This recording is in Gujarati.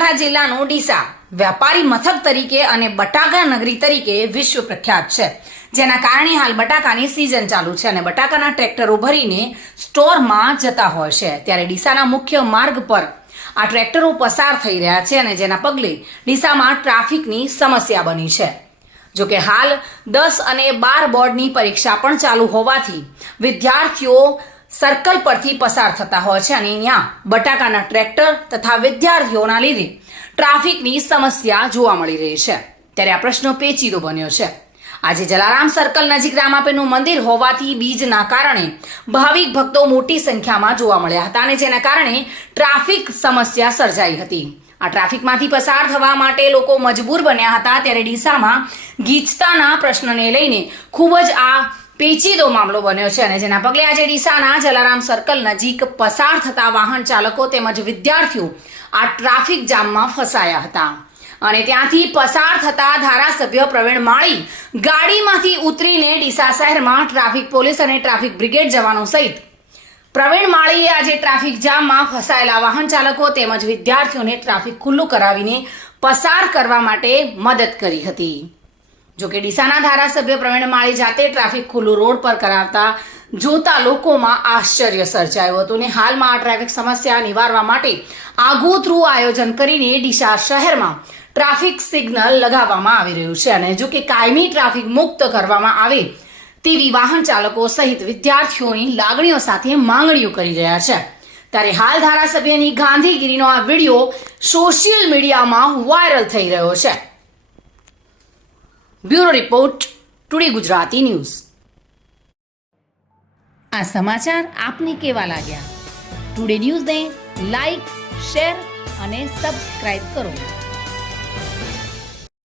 બનાસકાંઠા જિલ્લાનું ડીસા વ્યાપારી મથક તરીકે અને બટાકા નગરી તરીકે વિશ્વ પ્રખ્યાત છે, જેના કારણે હાલ બટાકાની સિઝન ચાલુ છે અને બટાકાના ટ્રેક્ટરો ભરીને સ્ટોરમાં જતા હોય છે। ત્યારે ડીસાના મુખ્ય માર્ગ પર આ ટ્રેક્ટરો પસાર થઈ રહ્યા છે અને જેના પગલે ડીસામાં ટ્રાફિકની સમસ્યા બની છે। જોકે હાલ 10 અને 12 બોર્ડની પરીક્ષા પણ ચાલુ હોવાથી વિદ્યાર્થીઓ સર્કલ પરથી પસાર થતા હોય છે અને અહીંયા બટાકાના ટ્રેક્ટર તથા વિદ્યાર્થીઓના લીધે ટ્રાફિકની સમસ્યા જોવા મળી રહી છે। ત્યારે આ પ્રશ્ન પેચીદો બન્યો છે। આજે જલારામ સર્કલ નજીક રામાપીરનું મંદિર હોવાથી બીજના કારણે ભાવિક ભક્તો મોટી સંખ્યામાં જોવા મળ્યા હતા અને જેના કારણે ટ્રાફિક સમસ્યા સર્જાઈ હતી। આ ટ્રાફિકમાંથી પસાર થવા માટે લોકો મજબૂર બન્યા હતા। ત્યારે ડીસામાં ગીચતાના પ્રશ્નને લઈને ખૂબ જ આ પેચીદો મામલો બન્યો છે અને જેના પગલે આજે ડીસાના જલારામ સર્કલ નજીક પસાર થતા વાહન ચાલકો તેમજ વિદ્યાર્થીઓ આ ટ્રાફિક જામમાં ફસાયા હતા અને ત્યાંથી પસાર થતા ધારાસભ્ય પ્રવીણ માળી ગાડીમાંથી ઉતરીને ડીસા શહેરમાં ટ્રાફિક પોલીસ અને ટ્રાફિક બ્રિગેડ જવાનો સહિત પ્રવીણ માળીએ આજે ટ્રાફિક જામમાં ફસાયેલા વાહન ચાલકો તેમજ વિદ્યાર્થીઓને ટ્રાફિક ખુલ્લું કરાવીને પસાર કરવા માટે મદદ કરી હતી। જોકે ડીસાના ધારાસભ્ય પ્રવીણ માળી જાતે ટ્રાફિક ખુલ્લું રોડ પર કરાવતા જોતા લોકોમાં આશ્ચર્ય સર્જાયું હતું અને હાલમાં આ ટ્રાફિક સમસ્યા નિવારવા માટે આગોતરું આયોજન કરીને ડીસા શહેરમાં ટ્રાફિક સિગ્નલ લગાવવામાં આવી રહ્યું છે અને જો કે કાયમી ટ્રાફિક મુક્ત કરવામાં આવે તેવી વાહન ચાલકો સહિત વિદ્યાર્થીઓની લાગણીઓ સાથે માંગણીઓ કરી રહ્યા છે। ત્યારે હાલ ધારાસભ્યની ગાંધીગીરીનો આ વિડીયો સોશિયલ મીડિયામાં વાયરલ થઈ રહ્યો છે। Bureau report, today Gujarati news. આ સમાચાર આપને કેવા લાગ્યા? ટુડે ન્યૂઝને લાઈક, શેર અને સબસ્ક્રાઇબ કરો।